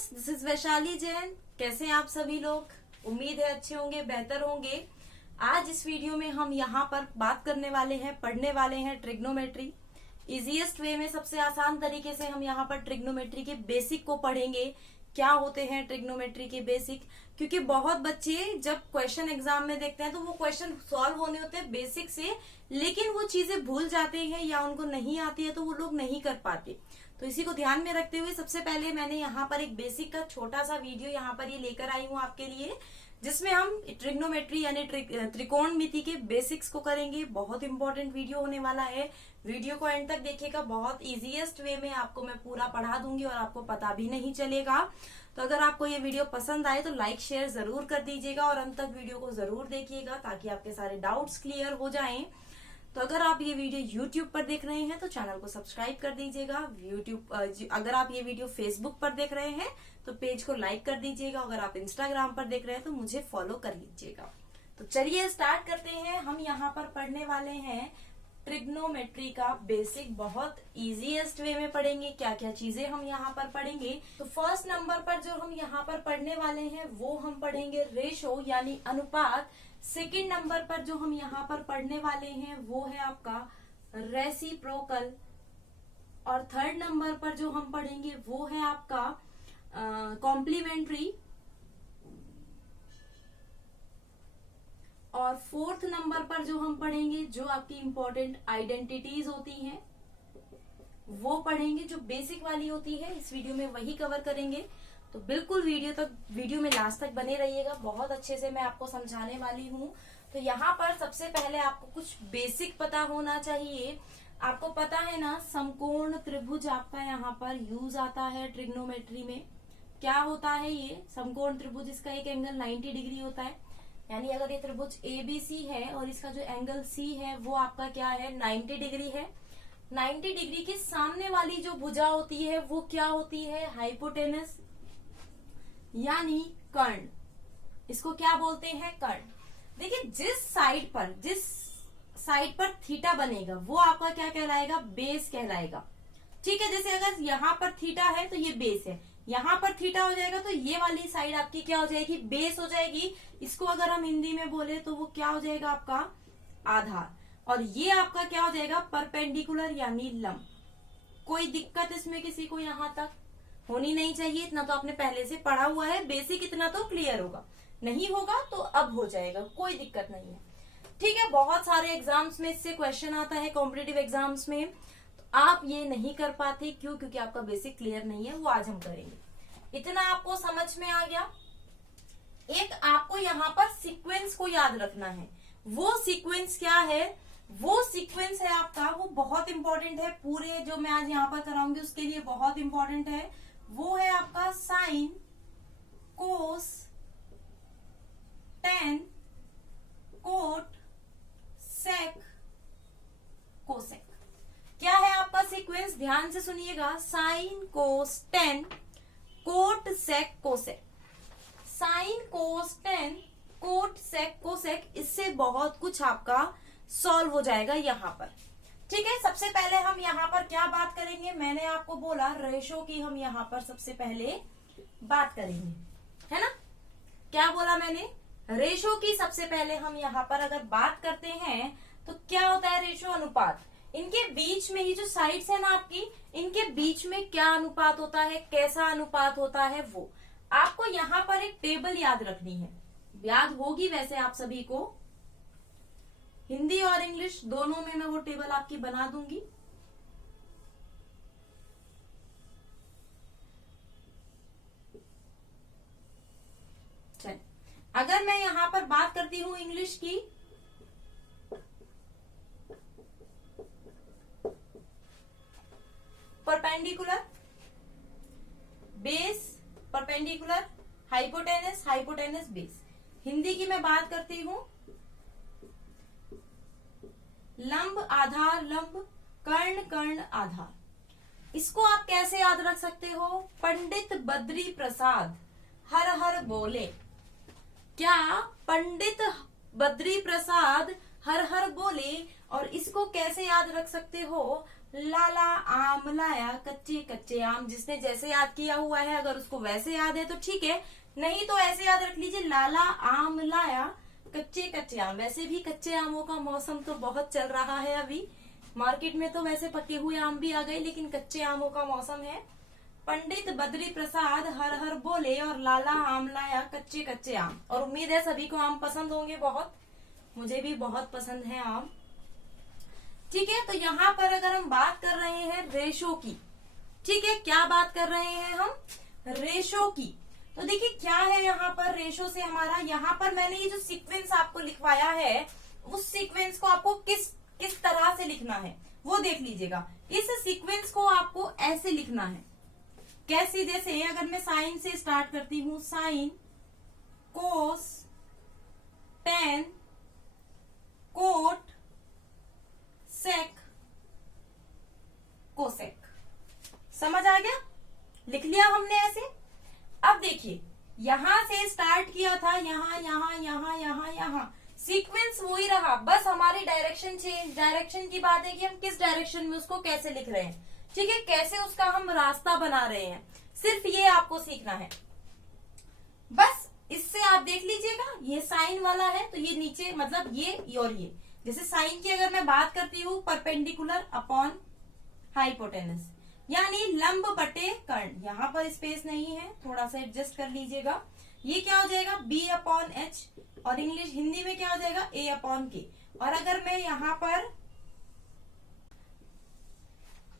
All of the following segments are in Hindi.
Friends, this is Vaishali Jain. कैसे हैं आप सभी लोग? उम्मीद है अच्छे होंगे, बेहतर होंगे। आज इस वीडियो में हम यहाँ पर बात करने वाले हैं, पढ़ने वाले हैं ट्रिग्नोमेट्री। इजीएस्ट वे में, सबसे आसान तरीके से हम यहाँ पर ट्रिग्नोमेट्री के बेसिक को पढ़ेंगे। क्या होते हैं ट्रिग्नोमेट्री के बेसिक? क्योंकि बहुत बच्चे जब क्वेश्चन एग्जाम में देखते हैं तो वो क्वेश्चन सॉल्व होने होते हैं बेसिक से, लेकिन वो चीजें भूल जाते हैं या उनको नहीं आती है तो वो लोग नहीं कर पाते। तो इसी को ध्यान में रखते हुए सबसे पहले मैंने यहाँ पर एक बेसिक का छोटा सा वीडियो यहाँ पर ये लेकर आई हूँ आपके लिए, जिसमें हम ट्रिग्नोमेट्री यानी त्रिकोणमिति के बेसिक्स को करेंगे। बहुत इंपॉर्टेंट वीडियो होने वाला है। वीडियो को एंड तक देखिएगा। बहुत इजीएस्ट वे में आपको मैं पूरा पढ़ा दूंगी और आपको पता भी नहीं चलेगा। तो अगर आपको ये वीडियो पसंद आए तो लाइक शेयर जरूर कर दीजिएगा और अंत तक वीडियो को जरूर देखिएगा ताकि आपके सारे डाउट्स क्लियर हो जाएं। तो अगर आप ये वीडियो YouTube पर देख रहे हैं तो चैनल को सब्सक्राइब कर दीजिएगा। अगर आप ये वीडियो Facebook पर देख रहे हैं तो पेज को लाइक कर दीजिएगा। अगर आप Instagram पर देख रहे हैं तो मुझे फॉलो कर लीजिएगा। तो चलिए स्टार्ट करते हैं। हम यहाँ पर पढ़ने वाले हैं ट्रिग्नोमेट्री का बेसिक। बहुत इजीएस्ट वे में पढ़ेंगे। क्या क्या चीजें हम यहाँ पर पढ़ेंगे? तो फर्स्ट नंबर पर जो हम यहाँ पर पढ़ने वाले हैं वो हम पढ़ेंगे रेशो यानी अनुपात। सेकेंड नंबर पर जो हम यहाँ पर पढ़ने वाले हैं वो है आपका रेसिप्रोकल। और थर्ड नंबर पर जो हम पढ़ेंगे वो है आपका कॉम्प्लीमेंट्री। और फोर्थ नंबर पर जो हम पढ़ेंगे, जो आपकी इंपॉर्टेंट आइडेंटिटीज होती हैं वो पढ़ेंगे, जो बेसिक वाली होती है। इस वीडियो में वही कवर करेंगे। तो बिल्कुल वीडियो में लास्ट तक बने रहिएगा। बहुत अच्छे से मैं आपको समझाने वाली हूँ। तो यहाँ पर सबसे पहले आपको कुछ बेसिक पता होना चाहिए। आपको पता है ना, समकोण त्रिभुज आपका यहाँ पर यूज आता है ट्रिग्नोमेट्री में। क्या होता है ये समकोण त्रिभुज? इसका एक एंगल 90 डिग्री होता है। यानी अगर ये त्रिभुज ABC है और इसका जो एंगल C है वो आपका क्या है, 90 डिग्री है। 90 डिग्री के सामने वाली जो भुजा होती है वो क्या होती है, हाइपोटेनस यानी कर्ण। इसको क्या बोलते हैं, कर्ण। देखिए जिस साइड पर थीटा बनेगा वो आपका क्या कहलाएगा, बेस कहलाएगा। ठीक है, जैसे अगर यहाँ पर थीटा है तो ये बेस है, यहाँ पर थीटा हो जाएगा तो ये वाली साइड आपकी क्या हो जाएगी, बेस हो जाएगी। इसको अगर हम हिंदी में बोले तो वो क्या हो जाएगा, आपका आधार। और ये आपका क्या हो जाएगा, परपेंडिकुलर यानी लंब। कोई दिक्कत इसमें किसी को यहाँ तक होनी नहीं चाहिए। इतना तो आपने पहले से पढ़ा हुआ है, बेसिक इतना तो क्लियर होगा। नहीं होगा तो अब हो जाएगा, कोई दिक्कत नहीं है। ठीक है, बहुत सारे एग्जाम्स में इससे क्वेश्चन आता है, कॉम्पिटिटिव एग्जाम्स में। तो आप ये नहीं कर पाते, क्यों? क्योंकि आपका बेसिक क्लियर नहीं है। वो आज हम करेंगे। इतना आपको समझ में आ गया। एक आपको यहाँ पर सीक्वेंस को याद रखना है। वो सीक्वेंस क्या है? वो सीक्वेंस है आपका, वो बहुत इंपॉर्टेंट है। पूरे जो मैं आज यहाँ पर कराऊंगी उसके लिए बहुत इंपॉर्टेंट है। वो है आपका sign, cos, tan, cot, sec, cosec. क्या है आपका सीक्वेंस? ध्यान से सुनिएगा। Sign, cos, tan, cot, sec, cosec. Sign, cos, tan, cot, sec, cosec. इससे बहुत कुछ आपका सॉल्व हो जाएगा यहाँ पर। ठीक है, सबसे पहले हम यहाँ पर क्या बात करेंगे? मैंने आपको बोला रेशो की हम यहाँ पर सबसे पहले बात करेंगे, है ना? क्या बोला मैंने? रेशो की सबसे पहले हम यहाँ पर अगर बात करते हैं तो क्या होता है रेशो, अनुपात। इनके बीच में ही जो साइड्स है ना आपकी, इनके बीच में क्या अनुपात होता है, कैसा अनुपात होता है, वो आपको यहाँ पर एक टेबल याद रखनी है। याद होगी वैसे आप सभी को, हिंदी और इंग्लिश दोनों में मैं वो टेबल आपकी बना दूंगी। चल, अगर मैं यहां पर बात करती हूं इंग्लिश की, perpendicular, base, perpendicular, hypotenuse, hypotenuse, base. Hindi की मैं बात करती हूं, लंब, आधार, लंब, कर्ण, कर्ण, आधार। इसको आप कैसे याद रख सकते हो? पंडित बद्री प्रसाद हर हर बोले। क्या? पंडित बद्री प्रसाद हर हर बोले। और इसको कैसे याद रख सकते हो? लाला आम लाया कच्चे कच्चे आम। जिसने जैसे याद किया हुआ है अगर उसको वैसे याद है तो ठीक है, नहीं तो ऐसे याद रख लीजिए, लाला आम लाया कच्चे कच्चे आम। वैसे भी कच्चे आमों का मौसम तो बहुत चल रहा है अभी मार्केट में, तो वैसे पके हुए आम भी आ गए लेकिन कच्चे आमों का मौसम है। पंडित बद्री प्रसाद हर हर बोले और लाला आम लाया कच्चे कच्चे आम। और उम्मीद है सभी को आम पसंद होंगे बहुत, मुझे भी बहुत पसंद है आम। ठीक है, तो यहाँ पर अगर हम बात कर रहे हैं रेशो की, ठीक है, क्या बात कर रहे हैं हम, रेशो की। तो देखिए क्या है यहाँ पर रेशो से हमारा, यहाँ पर मैंने ये जो सीक्वेंस आपको लिखवाया है उस सीक्वेंस को आपको किस तरह से लिखना है वो देख लीजिएगा। इस सीक्वेंस को आपको ऐसे लिखना है, कैसे, जैसे अगर मैं साइन से स्टार्ट करती हूं, sine cos tan cot sec cosec. समझ आ गया, लिख लिया हमने ऐसे। अब देखिए यहां से स्टार्ट किया था, यहां यहां यहां यहां यहां, सीक्वेंस वही रहा, बस हमारी डायरेक्शन चेंज, डायरेक्शन की बात है कि हम किस डायरेक्शन में उसको कैसे लिख रहे हैं, ठीक है, कैसे उसका हम रास्ता बना रहे हैं, सिर्फ ये आपको सीखना है बस। इससे आप देख लीजिएगा ये साइन वाला है तो ये नीचे मतलब ये और ये, जैसे साइन की अगर मैं बात करती हूँ परपेंडिकुलर अपॉन हाइपोटेनस, यानी लंब बटे कर्ण, यहाँ पर स्पेस नहीं है, थोड़ा सा एडजस्ट कर लीजिएगा। ये क्या हो जाएगा b अपॉन एच, और इंग्लिश हिंदी में क्या हो जाएगा a अपॉन के। और अगर मैं यहाँ पर,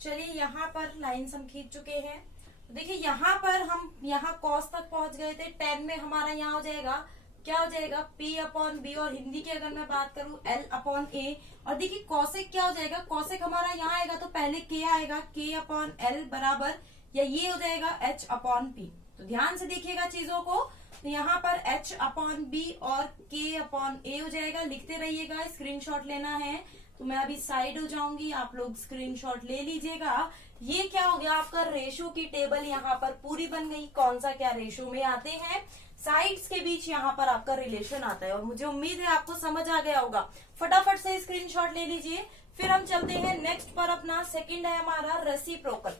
चलिए यहाँ पर लाइन्स हम खींच चुके हैं, देखिए यहाँ पर हम यहाँ कॉस तक पहुंच गए थे, 10 में हमारा यहाँ हो जाएगा, क्या हो जाएगा p अपॉन बी, और हिंदी की अगर मैं बात करूं l अपॉन a। और देखिए कॉसेक क्या हो जाएगा, कॉसेक हमारा यहाँ आएगा तो पहले k आएगा, k अपॉन l बराबर, या ये हो जाएगा h अपॉन p। तो ध्यान से देखिएगा चीजों को, तो यहाँ पर h अपॉन b और k अपॉन a हो जाएगा। लिखते रहिएगा, स्क्रीनशॉट लेना है तो मैं अभी साइड हो जाऊंगी, आप लोग स्क्रीनशॉट ले लीजिएगा। ये क्या हो गया आपका रेशो की टेबल यहाँ पर पूरी बन गई, कौन सा क्या रेशो में आते हैं, साइड्स के बीच यहाँ पर आपका रिलेशन आता है। और मुझे उम्मीद है आपको समझ आ गया होगा, फटाफट से स्क्रीनशॉट ले लीजिए। फिर हम चलते हैं नेक्स्ट पर, अपना सेकंड है हमारा रेसिप्रोकल,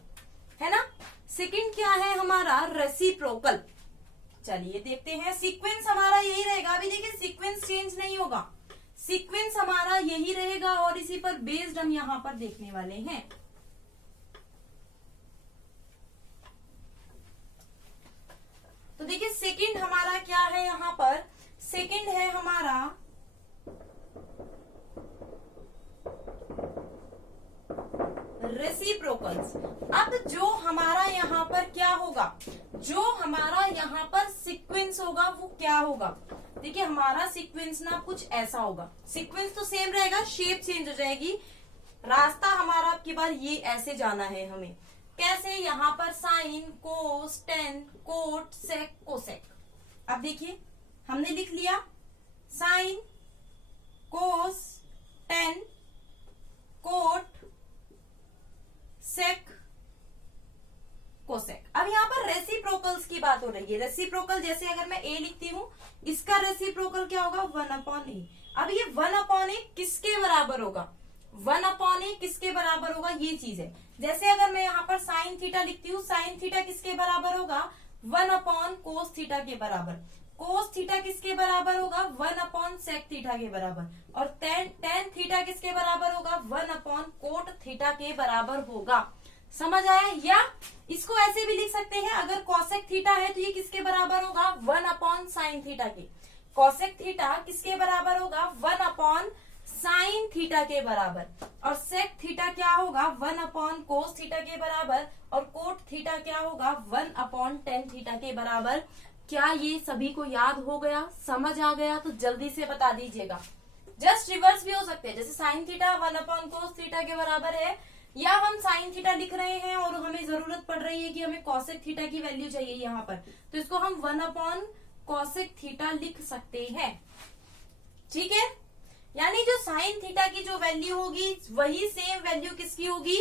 है ना। सेकंड क्या है हमारा, रेसिप्रोकल। चलिए देखते हैं, सीक्वेंस हमारा यही रहेगा, अभी देखिए सीक्वेंस चेंज नहीं होगा, सीक्वेंस हमारा यही रहेगा और इसी पर बेस्ड हम यहाँ पर देखने वाले हैं। तो देखिए सेकंड हमारा क्या है यहाँ पर, सेकंड है हमारा रेसिप्रोकल्स। अब जो हमारा यहाँ पर क्या होगा, जो हमारा यहाँ पर सीक्वेंस होगा वो क्या होगा, देखिए हमारा सीक्वेंस ना कुछ ऐसा होगा, सीक्वेंस तो सेम रहेगा, शेप चेंज हो जाएगी, रास्ता हमारा अब की बार ये ऐसे जाना है हमें, कैसे, यहाँ पर sine cos tan cot sec cosec. अब देखिए हमने लिख लिया sine cos tan cot sec cosec. अब यहाँ पर रेसिप्रोकल्स की बात हो रही है, रेसिप्रोकल जैसे अगर मैं a लिखती हूँ, इसका रेसिप्रोकल क्या होगा, 1 अपॉन ए। अब ये 1 अपॉन ए किसके बराबर होगा, 1 अपॉन ए किसके बराबर होगा, ये चीज है। जैसे अगर मैं यहाँ पर साइन थीटा लिखती हूँ, साइन थीटा किसके बराबर होगा, 1 अपॉन कोस थीटा के बराबर। कोस थीटा किसके बराबर होगा, 1 अपॉन सेक थीटा के बराबर। और टेन थीटा किसके बराबर होगा, 1 अपॉन कोट थीटा के बराबर होगा। समझ आया, या इसको ऐसे भी लिख सकते हैं, अगर कॉसेक थीटा है तो ये किसके बराबर होगा, 1 अपॉन साइन थीटा के। कॉसेक थीटा किसके बराबर होगा, 1 अपॉन साइन थीटा के बराबर। और सेक थीटा क्या होगा, 1 अपॉन कोस थीटा के बराबर। और कोट थीटा क्या होगा, 1 अपॉन टेन थीटा के बराबर। क्या ये सभी को याद हो गया, समझ आ गया, तो जल्दी से बता दीजिएगा। जस्ट रिवर्स भी हो सकते हैं, जैसे sine theta 1 upon cos theta के बराबर है, या हम साइन थीटा लिख रहे हैं और हमें जरूरत पड़ रही है कि हमें कॉसेक थीटा की वैल्यू चाहिए यहाँ पर, तो इसको हम 1 अपॉन कॉसेक थीटा लिख सकते हैं। ठीक है, यानी जो साइन थीटा की जो वैल्यू होगी वही सेम वैल्यू किसकी होगी,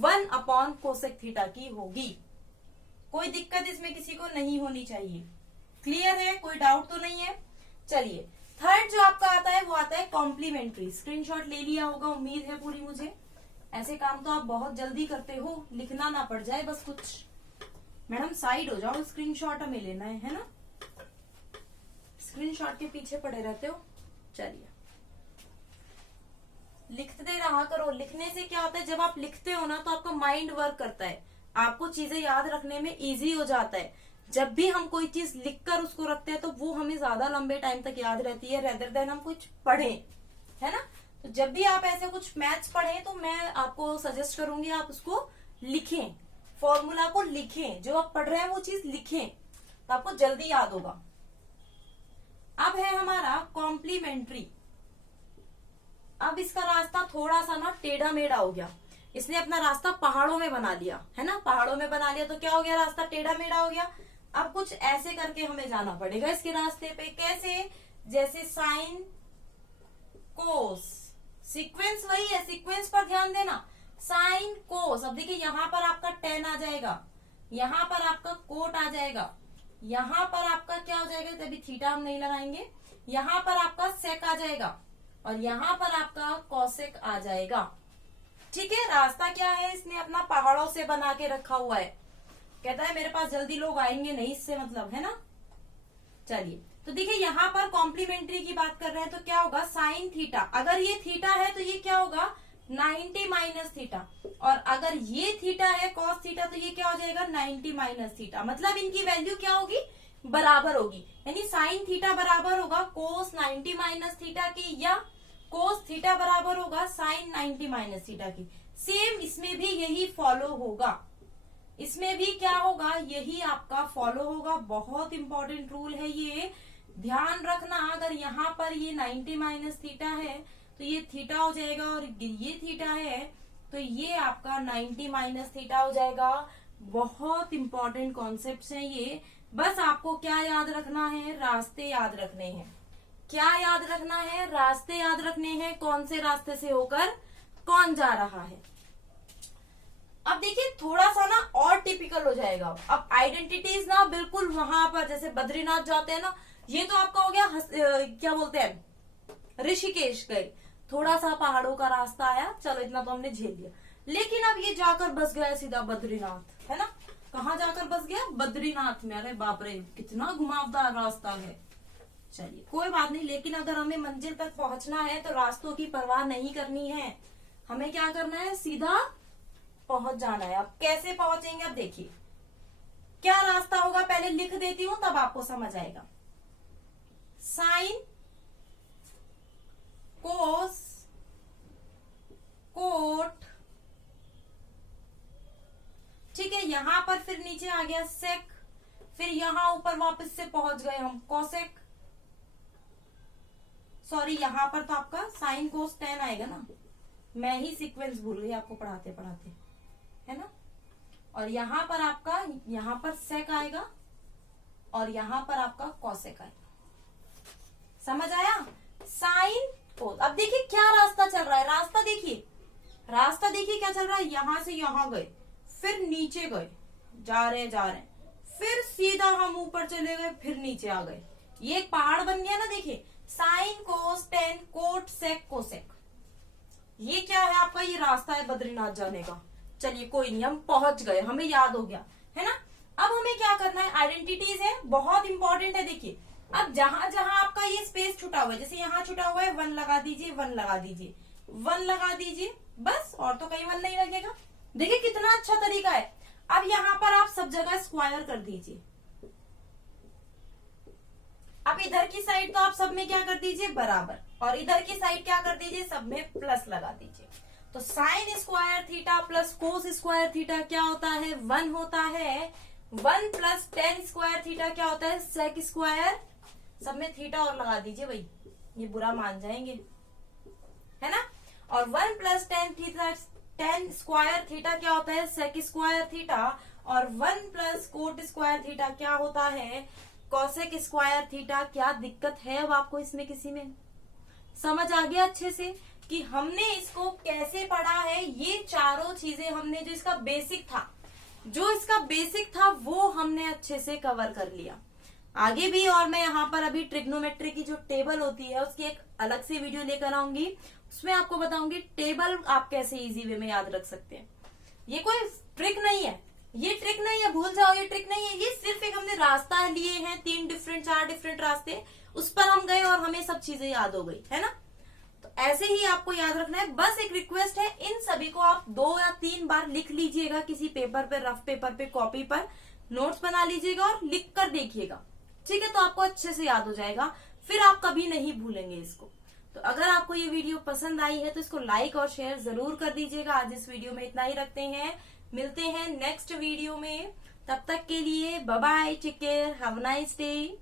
1 अपॉन कोसेक थीटा की होगी। कोई दिक्कत इसमें किसी को नहीं होनी चाहिए, क्लियर है, कोई डाउट तो नहीं है। चलिए थर्ड जो आपका आता है वो आता है कॉम्प्लीमेंट्री। स्क्रीनशॉट ले लिया होगा उम्मीद है पूरी मुझे, ऐसे काम तो आप बहुत जल्दी करते हो, लिखना ना पड़ जाए बस कुछ। मैडम साइड हो जाओ, स्क्रीनशॉट हमें लेना है ना, स्क्रीनशॉट के पीछे पड़े रहते हो। चलिए लिखते रहा करो। लिखने से क्या होता है, जब आप लिखते हो ना तो आपका माइंड वर्क करता है, आपको चीजें याद रखने में इजी हो जाता है। जब भी हम कोई चीज लिखकर उसको रखते हैं तो वो हमें ज्यादा लंबे टाइम तक याद रहती है रेदर देन हम कुछ पढ़े, है ना। तो जब भी आप ऐसे कुछ मैथ्स पढ़ें तो मैं आपको सजेस्ट करूंगी आप उसको लिखें, फॉर्मूला को लिखें, जो आप पढ़ रहे हैं वो चीज लिखें तो आपको जल्दी याद होगा। अब है हमारा कॉम्प्लीमेंट्री। अब इसका रास्ता थोड़ा सा ना टेढ़ा मेढ़ा हो गया, इसने अपना रास्ता पहाड़ों में बना लिया, है ना, पहाड़ों में बना लिया तो क्या हो गया, रास्ता टेढ़ा मेढ़ा हो गया। अब कुछ ऐसे करके हमें जाना पड़ेगा इसके रास्ते पे। कैसे, जैसे साइन कोस, सीक्वेंस वही है, सीक्वेंस पर ध्यान देना। साइन कोस, अब देखिए यहाँ पर आपका टेन आ जाएगा, यहाँ पर आपका कोट आ जाएगा, यहाँ पर आपका क्या हो जाएगा, तभी थीटा हम नहीं लगाएंगे, यहाँ पर आपका सेक आ जाएगा और यहाँ पर आपका कॉसेक आ जाएगा। ठीक है, रास्ता क्या है, इसने अपना पहाड़ों से बना के रखा हुआ है। कहता है मेरे पास जल्दी लोग आएंगे नहीं, इससे मतलब, है ना। चलिए तो देखिए यहाँ पर कॉम्प्लीमेंट्री की बात कर रहे हैं तो क्या होगा, साइन थीटा, अगर ये थीटा है तो ये क्या होगा 90 माइनस थीटा, और अगर ये थीटा है कॉस थीटा तो ये क्या हो जाएगा 90 माइनस थीटा। मतलब इनकी वैल्यू क्या होगी, बराबर होगी, यानी साइन थीटा बराबर होगा कोस 90 माइनस थीटा की, या कोस थीटा बराबर होगा साइन 90 माइनस थीटा की। सेम इसमें भी यही फॉलो होगा, इसमें भी क्या होगा, यही आपका फॉलो होगा। बहुत इंपॉर्टेंट रूल है ये, ध्यान रखना। अगर यहाँ पर ये 90 माइनस थीटा है तो ये थीटा हो जाएगा, और ये थीटा है तो ये आपका 90 माइनस थीटा हो जाएगा। बहुत इंपॉर्टेंट कॉन्सेप्ट्स हैं ये, बस आपको क्या याद रखना है, रास्ते याद रखने हैं। क्या याद रखना है, रास्ते याद रखने हैं, कौन से रास्ते से होकर कौन जा रहा है। अब देखिए थोड़ा सा ना और टिपिकल हो जाएगा। अब आइडेंटिटीज ना बिल्कुल वहां पर, जैसे बद्रीनाथ जाते हैं ना, ये तो आपका हो गया क्या बोलते हैं ऋषिकेश गए, थोड़ा सा पहाड़ों का रास्ता आया, चलो इतना तो हमने झेल लिया। लेकिन अब ये जाकर बस गया सीधा बद्रीनाथ, है ना, कहाँ जाकर बस गया, बद्रीनाथ में। अरे बाप रे कितना घुमावदार रास्ता है। चलिए कोई बात नहीं, लेकिन अगर हमें मंजिल तक पहुंचना है तो रास्तों की परवाह नहीं करनी है, हमें क्या करना है, सीधा पहुंच जाना है। अब कैसे पहुंचेंगे, अब देखिए क्या रास्ता होगा, पहले लिख देती हूं तब आपको समझ आएगा। साइन कोस कोट, ठीक है, यहां पर फिर नीचे आ गया सेक, फिर यहां ऊपर वापस से पहुंच गए हम कोसेक, सॉरी यहां पर तो आपका साइन कोस टेन आएगा ना, मैं ही सीक्वेंस भूल गई आपको पढ़ाते पढ़ाते, है ना। और यहां पर आपका, यहां पर सेक आएगा और यहां पर आपका कॉसेक आएगा। समझ आया, साइन कोस। अब देखिए क्या रास्ता चल रहा है, रास्ता देखिए क्या चल रहा है, यहां से यहां गए, फिर नीचे गए, जा रहे हैं, फिर सीधा हम ऊपर चले गए, फिर नीचे आ गए, ये एक पहाड़ बन गया ना। देखिए sine cos tan cot sec cosec, ये क्या है आपका, ये रास्ता है बद्रीनाथ जाने का। चलिए कोई नहीं, हम पहुंच गए, हमें याद हो गया, है ना। अब हमें क्या करना है, आइडेंटिटीज है, बहुत इंपॉर्टेंट है। देखिए अब जहां जहां आपका ये स्पेस छुटा हुआ है, जैसे यहाँ छुटा हुआ है, 1 लगा दीजिए, 1 लगा दीजिए, 1 लगा दीजिए, बस, और तो कहीं 1 नहीं लगेगा। देखिए कितना अच्छा तरीका है। अब यहाँ पर आप सब जगह स्क्वायर कर दीजिए। अब इधर की साइड तो आप सब में क्या कर दीजिए, बराबर, और इधर की साइड क्या कर दीजिए, सब में प्लस लगा दीजिए। तो sine square theta plus cos square theta क्या होता है, 1 होता है। 1 प्लस टेन स्क्वायर थीटा क्या होता है, सेक स्क्वायर, सब में थीटा और लगा दीजिए भाई, ये बुरा मान जाएंगे, है ना। और 1 प्लस टेन स्क्वायर थीटा क्या होता है, सेक स्क्वायर थीटा, और 1 प्लस कोट स्क्वायर थीटा क्या होता है, कॉसेक स्क्वायर थीटा। क्या दिक्कत है अब आपको इसमें, किसी में समझ आ गया अच्छे से कि हमने इसको कैसे पढ़ा है। ये चारों चीजें हमने, जो इसका बेसिक था वो हमने अच्छे से कवर कर लिया। आगे भी, और मैं यहाँ पर अभी ट्रिग्नोमेट्री की जो टेबल होती है उसकी एक अलग से वीडियो लेकर आऊंगी, उसमें आपको बताऊंगी टेबल आप कैसे इजी वे में याद रख सकते हैं। ये कोई ट्रिक नहीं है, ये ट्रिक नहीं है, भूल जाओ ये ट्रिक नहीं है। ये सिर्फ एक हमने रास्ता लिए हैं, 4 डिफरेंट रास्ते, उस पर हम गए और हमें सब चीजें याद हो गई, है ना। तो ऐसे ही आपको याद रखना है। बस एक रिक्वेस्ट है, इन सभी को आप 2 या 3 बार लिख लीजिएगा किसी पेपर पे, रफ पेपर पे, कॉपी पर नोट्स बना लीजिएगा और लिख कर देखिएगा, ठीक है। तो आपको अच्छे से याद हो जाएगा, फिर आप कभी नहीं भूलेंगे इसको। तो अगर आपको ये वीडियो पसंद आई है तो इसको लाइक और शेयर जरूर कर दीजिएगा। आज इस वीडियो में इतना ही रखते हैं, मिलते हैं नेक्स्ट वीडियो में। तब तक के लिए bye bye, take care, have a nice day.